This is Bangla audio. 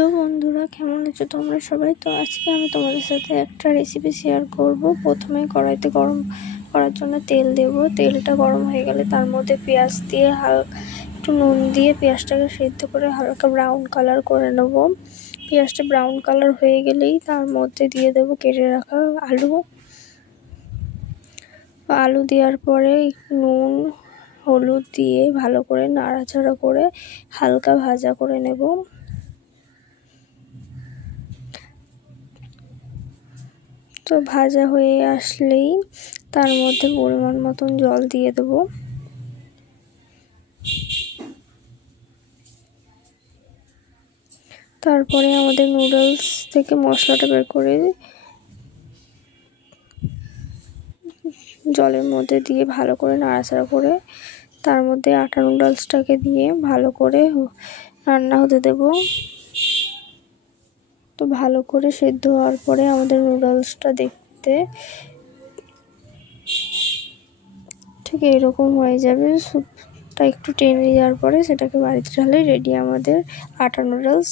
হ্যালো বন্ধুরা, কেমন আছো তোমরা সবাই? তো আজকে আমি তোমাদের সাথে একটা রেসিপি শেয়ার করব। প্রথমে কড়াইতে গরম করার জন্য তেল দেব। তেলটা গরম হয়ে গেলে তার মধ্যে পেঁয়াজ দিয়ে একটু নুন দিয়ে পেঁয়াজটাকে সিদ্ধ করে হালকা ব্রাউন কালার করে নেব। পেঁয়াজটা ব্রাউন কালার হয়ে গেলেই তার মধ্যে দিয়ে দেব কেটে রাখা আলু দেওয়ার পরে নুন হলুদ দিয়ে ভালো করে নাড়াচাড়া করে হালকা ভাজা করে নেব। তো ভাজা হয়ে আসলেই তার মধ্যে পরিমাণ মতন জল দিয়ে দেব। তারপরে আমাদের নুডলস থেকে মশলাটা বের করে জলের মধ্যে দিয়ে ভালো করে নাড়াচাড়া করে তার মধ্যে আটা নুডলসটাকে দিয়ে ভালো করে রান্না হতে দেব। তো ভালো করে সেদ্ধ হওয়ার পরে আমাদের নুডলসটা দেখতে ঠিক এরকম হয়ে যাবে। স্যুপটা একটু টেনে যাওয়ার পরে সেটাকে বাড়িতে ঢালে রেডি আমাদের আটা নুডলস।